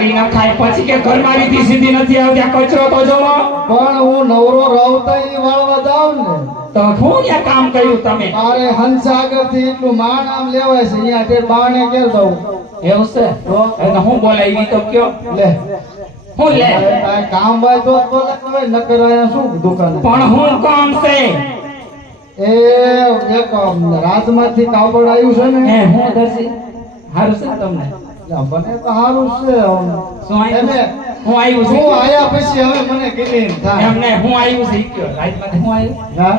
કરી નખાય પછી કે ઘરમાં રીતિ સીધી નથી આવતી આ કચરો તો જોવો પણ હું નવરો રહું ઈ વાળવા જાવ ને તો હું ક્યાં કામ કર્યું તમે અરે હંસાગર થી એટલું માણ આમ લેવાય છે અહીંયા તે બાણે કેર દઉં એવું છે તો હું બોલાવી તો કયો લે હું લે આ કામ હોય તો બોલાવે ન કરાય શું દુકાન પણ હું કામ છે એ એક રાજમાંથી કાપડ આવ્યું છે ને હે હું દર્શી હારું છે તમને મને તો સારું છે શું આવ્યું હું આવ્યું હું છું આયા પછી હવે મને કેટલી થાય એમને હું આવ્યું છે કયો રાજમાંથી હું આવ્યું હા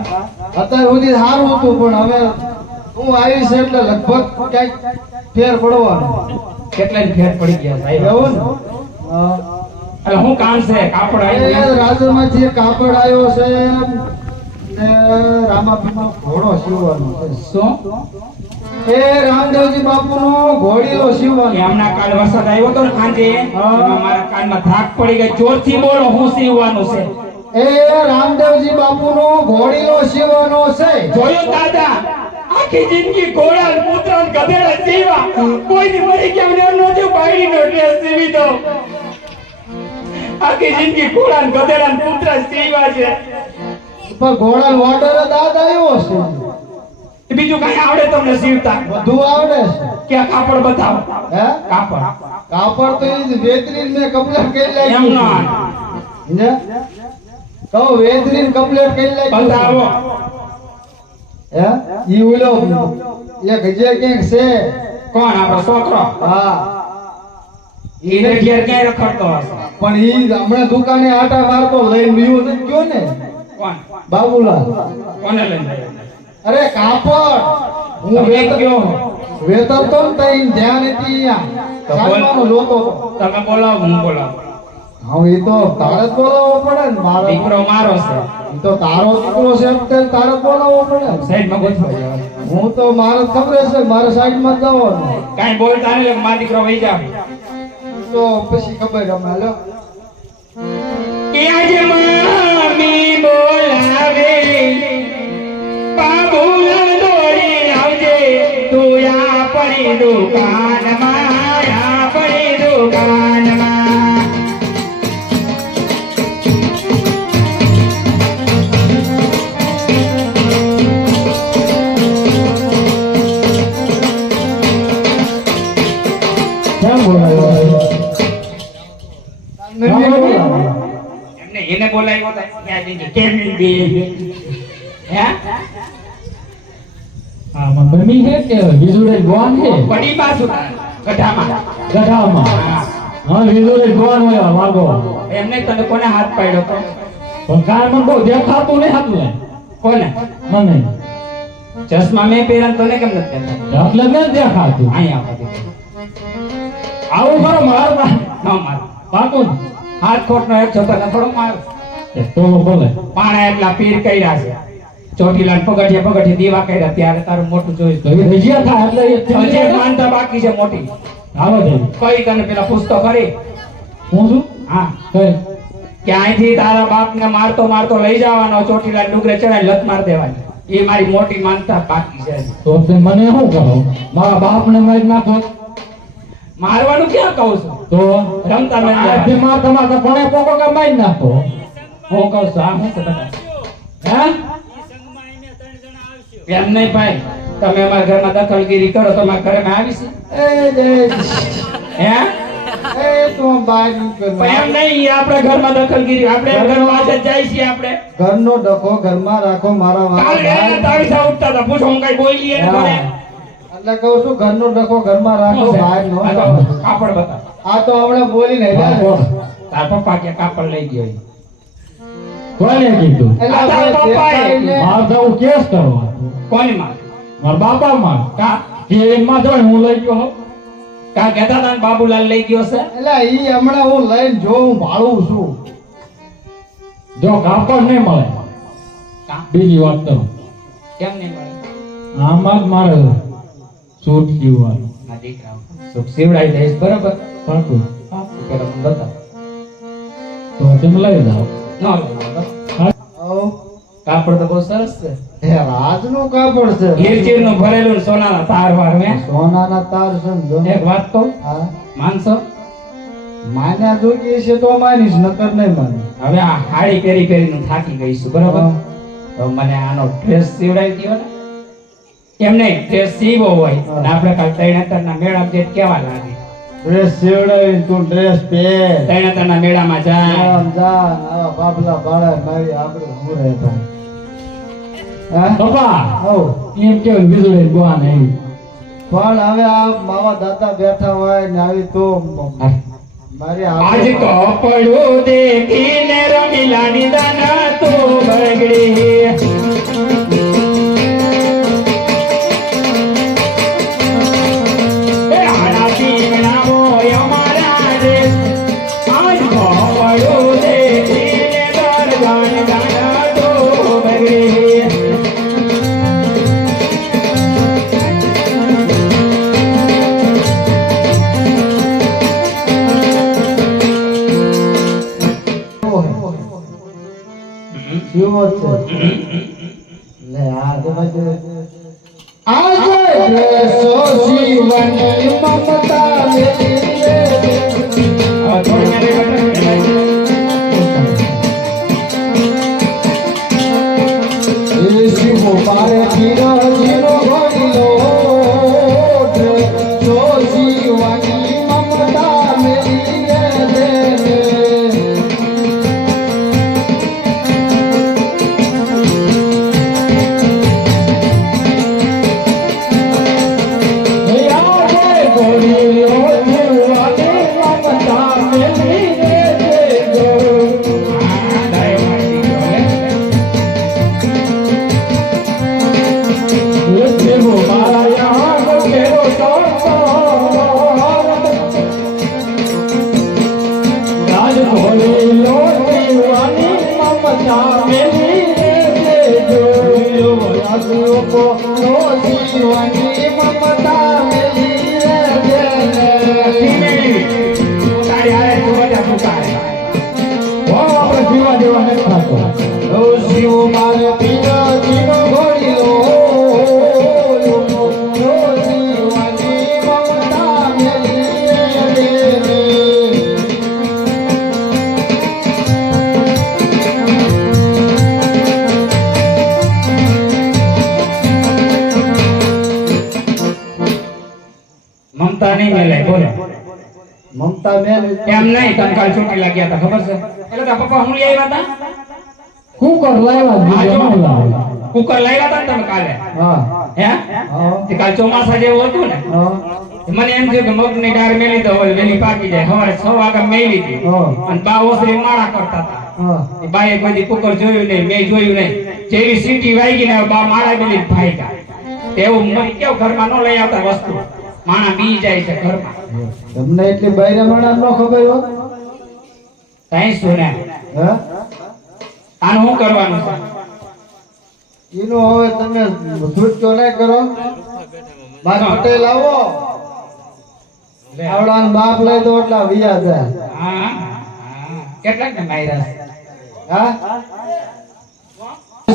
અત્યાર સુધી સારું હતું પણ હવે હું આવી છે એટલે લગભગ ક્યાંક ફેર પડવાનો કેટલા ફેર પડી ગયા સાહેબ એવું ને હા. એટલે હું કામ છે કાપડ એ આવ્યું રાજમાંથી કાપડ આવ્યો છે ને રામાપીનો ઘોડો સીવવાનો છે શું એ રામદેવજી બાપુનો ઘોડીઓ સીવવાનો એમના કાલ વરસાદ આવ્યો તો ને સાંજે એમાં મારા કાનમાં થાક પડી ગઈ જોરથી બોલો હું સીવવાનું છે એ રામદેવજી બાપુનો ઘોડીઓ સીવવાનો છે જોયું દાદા આખી જિંદગી ઘોડા પુત્ર ગધેડા સીવા કોઈની મરી કેમ ને નહોતું બાયડીનો ડ્રેસ સીવી દો આખી જિંદગી ઘોડા ગધેડા પુત્ર સીવા છે પણ ઘોડાનો ઓર્ડર દાદ આવ્યો છે બીજું કઈ આવડે તમને સીવતા બધું આવડે છે કે કાપડ બતાવો હે કાપડ કાપડ તો ઈ વેતરીન મે કમ્પ્લીટ કરી એમ લાગ્યું ના ને તો વેતરીન કમ્પ્લીટ કરી લાગ્યું બતાવો હે ઈ ઓલો એક જે ક્યાંક છે કોણ આપણો છોકરો હા એને ઘેર ક્યાં રખડતો હશે પણ ઈ હમણાં દુકાને આટા મારતો લઈને બીયો નથી ગયો ને કોણ બાબુલાલ કોને લઈને અરે કાપડ હું તમે કયો વેતર તો તઈ ધ્યાન હતી તો સાલમાનો લોતો તમે બોલાવો હું બોલાવો હા ઈ તો તારે જ બોલાવવો પડે ને મારો દીકરો મારો છે ઈ તો તારો દીકરો છે એટલે તારે બોલાવવો પડે ને. સાઈડમાં ગોઠવાઈ જવાનું હું તો મારે ખબર છે મારે સાઈડમાં જ જવાનું કાંઈ બોલતા નહીં એટલે મારો દીકરો વહી જાવ તો પછી ખબર અમે લો કે આજે મમ્મી બોલાવે બાબુલા દોડી આવજે તું આપણી દુકાનમાં આપણી દુકાનમાં કેમ બોલાવ્યો એમને એને બોલાવ્યો તો ત્યાં જઈને કેમી બે હે હા મમ્મી છે કે વિજુડે ગોન છે બડી બાજુ ગઢામાં ગઢામાં હા હા વિજુડે ગોન હોય વાગો એમને તને કોને હાથ પાડ્યો તો પણ કાય મને બહુ દેખાતું નહીં હતું કોને મને ચશ્મા મેં પહેર્યા તને કેમ નથી દેખાતો એટલે મેં દેખાતું અહીંયા આપી આવું ખરો માર ન માર પાકું હાથ ખોટનો એક છો તને થોડો માર તો બોલે પાણા એટલા પીર કર્યા છે ચોટીલા પગઠિયા પગઠિયા દીવા કર્યા ત્યારે તારું મોટું જોઈશ તો એ રજિયા થાય એટલે હજી એક માનતા બાકી છે મોટી આવો દે કઈ તને પેલા પૂછતો ખરી હું શું હા કઈ કે અહીંથી તારા બાપને મારતો મારતો લઈ જવાનો ચોટીલા ડુંગરે ચડાઈ લત માર દેવાની એ મારી મોટી માનતા બાકી છે હજી. તો તે મને શું કહો મારા બાપને મારી નાખો મારવાનું ક્યાં કહું છું તો રમતા નથી આજથી માર તમારે કોણે પોકો કે મારી નાખો હું કહું છું આ શું છે બધા હે એમ નહીં ભાઈ તમે અમારા ઘરમાં દખલગીરી કરો તો અમારા ઘરે આવીશ એ જે હે એ તો બહાર નીકળ પણ એમ નહીં ઈ આપણા ઘરમાં દખલગીરી આપણે ઘરમાં જ જાય છીએ આપણે ઘરનો ડખો ઘરમાં રાખો મારા કાલે વાળા એને તાવીસા ઉઠતા હતા પૂછો હું કઈ બોલી એને કોને એટલે કહું છું ઘરનો ડખો ઘરમાં રાખો બહાર નો આ તો રાખો. કાપડ બતા આ તો હમણાં બોલીને એટલે તાર પપ્પા કે કાપડ લઈ ગયો ઈ. કોને કીધું એટલે આ તારા આપણે પપ્પાએ દેખાઈને- માર તો હું કેસ કરવા કોની માં મારા બાપા માં કા કે એમાં જોઈ હું લઈ ગયો હો કા કહેતા હતા ને બાબુલાલ લઈ ગયો છે એટલે ઈ હમણાં હું લઈને જો હું ભાળું છું જો કાપડ નહીં મળે કા બીજી વાત તો કેમ નહીં મળે આમાં જ મારે સૂટ સીવવાનું ના દીકરા સુખ સીવડાવી દઈશ બરાબર પાકું પેલા મને બતા તો તમે લઈ જાઓ ન લઈ આવો. કાપડ તો બહુ સરસ છે હે રાજનું કાપડ છે હીરચીર નું ભરેલું ને સોનાના તાર વાર મેં સોનાના તાર છે ને જો. એક વાત કહું હા માનસો માન્યા જોગી છે તો માનીશ, નકર નહીં માને. હવે આ હાડી પહેરી પહેરીને થાકી ગઈ છું, બરાબર? તો મને આનો ડ્રેસ સીવડાવી દ્યો ને. એમ નહીં, ડ્રેસ સીવો હોય અને આપણે કાલ તૈણાતરના મેળામાં જઈને કેવા લાગે? ડ્રેસ સીવડાવીને તું ડ્રેસ પહેર. તૈણાતરના મેળામાં જાય. આમ જા, આવા બાબલા બાળા મારી આપણે હું રહે ભાઈ. હા? પપ્પા આવો. એમ કેવું વીજળી ગોવા નહીં. પણ હવે આ માવા દાદા બેઠા હોય ને આવી તો મારી આજ તો પડ્યું દેખીને રમીલાની દાના તો બગડી. એ આડા પીંગળા હોય અમારા દેશ. આજ તો પડ્યું દેખીને દરગાની દાના તો બગડી. જીવો છે લે આ તો આજે ડ્રેસો જીવનની મમતા મેલી રે. એ શિવો મારે જીરો જીરો ભણ્યો ડ્રેસો જીવનની મમતા મેલી રે. મમતા નહીં મેલાય, બોલે. મમતા બેન એમ નહીં, તને કાલ છૂટી લાગ્યા હતા, ખબર છે? એટલે તારા પપ્પા હું લઈ આવ્યા હતા? કુકર લાવ્યા હા, બીજો જો. ન લાવ્યા. કુકર લાવ્યા હતા ને તમે કાલે? હા હે? હા તે કાલ ચોમાસા જેવું હતું ને, હા મને એમ થયું કે મગની દાળ મેલી દો, ઓલી વેલી પાકી જાય. સવારે 6 વાગે મેલી હતી અને બા ઓસરી માળા કરતા હતા. હા એ બાએ કોઈ દી કુકર જોયું નહીં, મેં જોયું નહીં. જેવી સીટી વાગી ને બા માળા મેલી ભાગ્યા. એવું મને કેવું ઘરમાં ન લઈ આવતા વસ્તુ, માણા બી જાય છે ઘરમાં. તમને એટલી બૈરા મણા ન ખબર હોત? કાંઈ શું ને, હે આનું શું કરવાનું છે? એનો હવે તમે છૂટકો નહીં કરો. બાર પટેલ આવો, આવડાનો બાપ લઈ દો એટલા વિયા જાય. હા, કેટલાક ને માર્યા છે? હા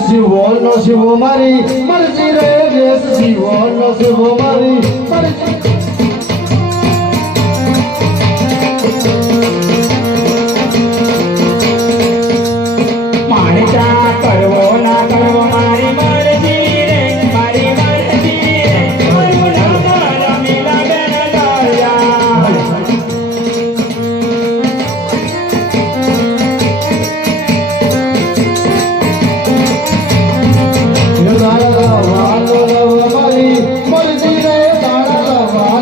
શિવો નો શિવો મારી મરજી રે દેશ. શિવો નો શિવો મારી મરજી. માણસા કરવો ના કરવો મારી મરજી રે, મારી મરજી રે. કરવું ના મારા મીરા બેન દયા. દાડા વાલો મારી મરજી રે. દાડા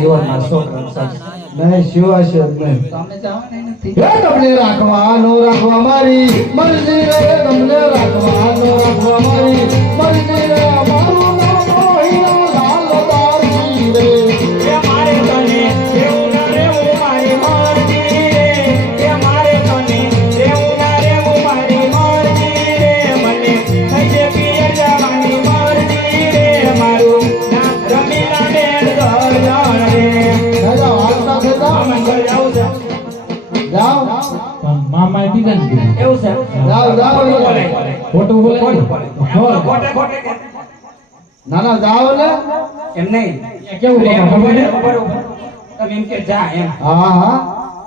જીવનમાં સુખ રક્ષા નહીં શિવાશે જ નહીં. તમે જવાના નથી હે તમને રાખવાનો રાખવા મારી મરજી રે, તમને રાખવાનો રાખવા મારી મરજી રે, મારું નામ રોહિયા લાલદાસજી રે. કે મારે તને દેવું ના રહેવું મારી મરજી રે, કે મારે તને દેવું ના રહેવું મારી મરજી રે, મને થઈ જે પિયર જવાની મરજી રે, મારું નામ રમીલા બેન દરજણ રે. દાદા વાર્તા થતા અમન ઘર જાવું છે જાઓ પણ મામાએ બીજા ને કીધું. એવું છે જાઓ જાઓ બોલે ખોટું બોલે ને? ખોટે ખોટે ના ના જાઓ ને. એમ નહીં કેવું એમ ખબર ખબર છે? ખબર તમે એમ કે જા એમ હા હા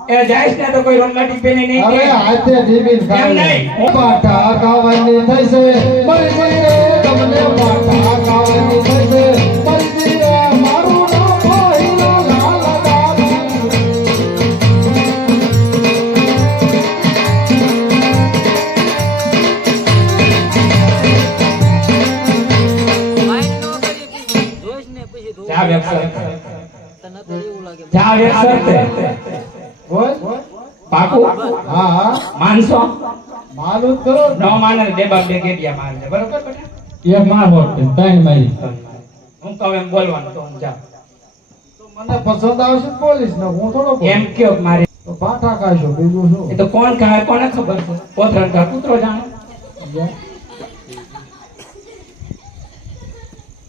એ જાઈશ ને તો કોઈ રોટલાટી પેને નહીં અરે કે હાથે ઢીબીન એમ ખાય નહીં. પાટા કાવાની થઈ છે મરજી રે, તમને પાટા કાવાની થઈ છે મરજી રે, મારું નામ રોહિયા લાલદાસજી. જા વેક્સર જા વેક્સર તે બોલ પાકું હા હા માનસો માલુમ કરો ન માને બે બાપ બે ગેડિયા મારજે બરોબર બેટા એક માર હોત ને ત્રણ મારી. હું કહું એમ બોલવાનું તો હું જાઉં તો મને પસંદ આવશે તો બોલીશ ને હું થોડો બોલું. એમ કયો કે મારી તો પાટા ખાશો બીજું એ શું. તો કોણ ખાય કોને ખબર છે પોતરણ કા કૂતરો જાણે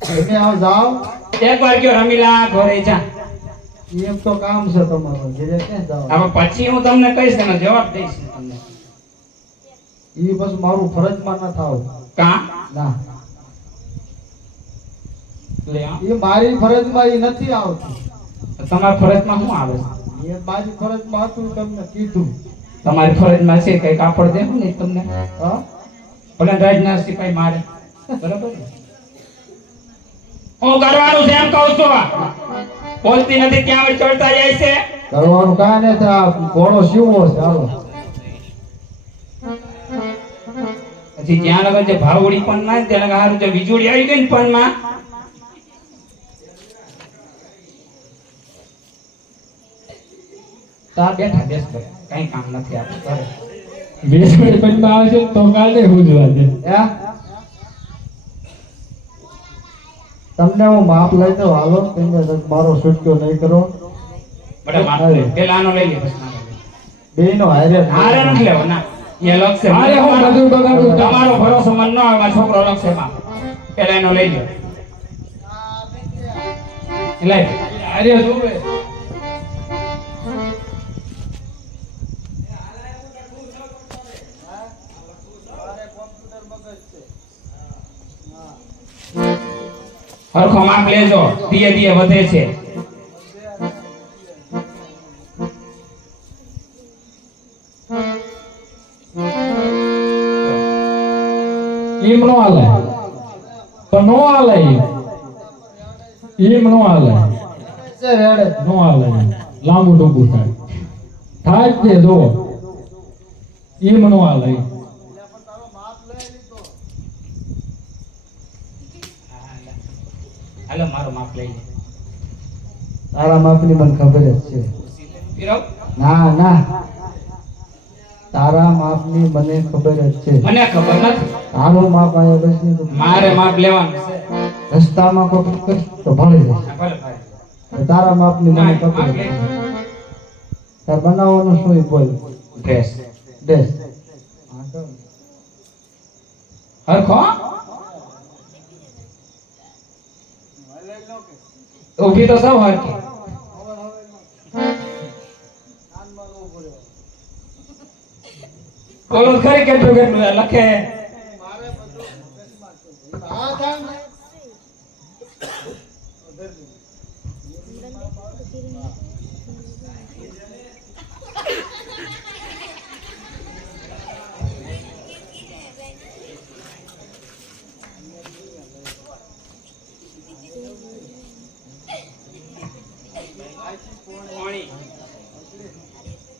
તમે આવ જાઓ એક વાર કયો રમીલા ઘરે જા એમ તો કામ છે તમારું ઘરે ક્યાં જાઓ. હવે પછી હું તમને કહીશ એનો જવાબ દઈશ તમને ઈ બસ મારું ફરજમાં ન થાવ કા ના લે આ. એ મારી ફરજમાં ઈ નથી આવતું. તો તમારી ફરજમાં શું આવે છે એ મારી ફરજમાં હતું તમને કીધું. તમારી ફરજમાં છે કઈ કાપડ દેવું ને તમને હા ભલે રાજના સિપાઈ મારે બરાબર ને? હું કરવાનું છે એમ કહું છું બોલતી નથી ત્યાં વળી ચડતા જાય છે કરવાનું કાંઈ નહીં થાય. આ ઘોડો સીવો છે હાલો. પછી જ્યાં લગન જે ભાવડી પણ ના ત્યાં લગન હારું જે વીજળી આવી ગઈ ને પણ માં તા બેઠા બેસ કઈ કામ નથી આપણે ઘરે. 20 મિનિટ પછી આવે છે તો કાલે હું જોવા દે. હે? તમને હું માપ લઈ દઉં હાલો. તમે મારો છૂટક્યો નહીં કરો. બડા માફ કરે. પેલા આનો લઈ લે પછી આનો લઈ લે. બેયનો હારે હારે નથી લેવો ના એ લક્ષે હારે હું બધું બગાડું. તમારો ભરોસો મન ન આવે મારો છોકરો લક્ષે માં પેલા એનો લઈ લે લઈ અરે જોવે. હરખો માપ લેજો ધીરે ધીરે વધે છે એમ નો હાલે તો નો હાલે એમ નો હાલે છે રેડે. નો હાલે લાંબુ ટૂંકું થાય થાય જ તે જો એમ નો હાલે. હાલો મારો માપ લઈ લે તારા માપની મને ખબર જ છે. પીરો ના ના તારા માપની મને ખબર જ છે. મને ખબર નથી તારું માપ આયા બસ નહીં તો મારે માપ લેવાનું છે રસ્તામાં કોઈ કરીશ તો ભાળી જશે. હા, ભલે ભલે તારા માપની મને ના, ખબર માપ જ લે. છે. તાર બનાવવાનું શું ઈ બોલ ડ્રેસ ડ્રેસ. હરખો ઊભી તો સૌ હરખી બોલો ખરી કેટલું કેટલું લખે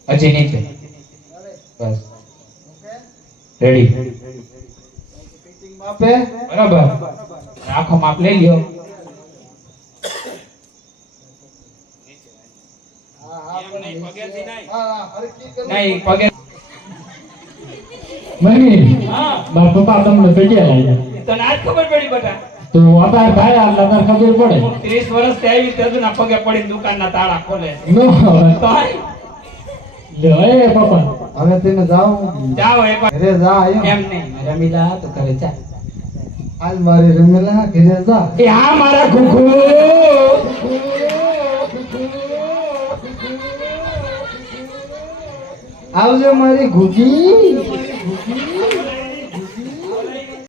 હજી નીચે બસ રેડી માપે બરાબર આખો માપ લઈ લ્યો હા હરકી કરું. નહીં પગે મમ્મી હા મારા પપ્પા તમને પેટીયા લાવ્યા તને આજ ખબર પડી બેટા તો અતાર ભાઈ આટલા તાર ખબર પડે 30 વર્ષથી આવી તે હજુ ના પગે પડીને દુકાનના તાળા ખોલે છે. નો તો હાય, લે એ પપ્પા હવે તેને જાઉં જાઓ એકવાર ઘરે જા એમ એમ નહીં રમીલા તો કરે ચા આજ મારી રમેલા ઘરે જા એ હા મારા ઘુઘુ આવજે મારી ઘૂગી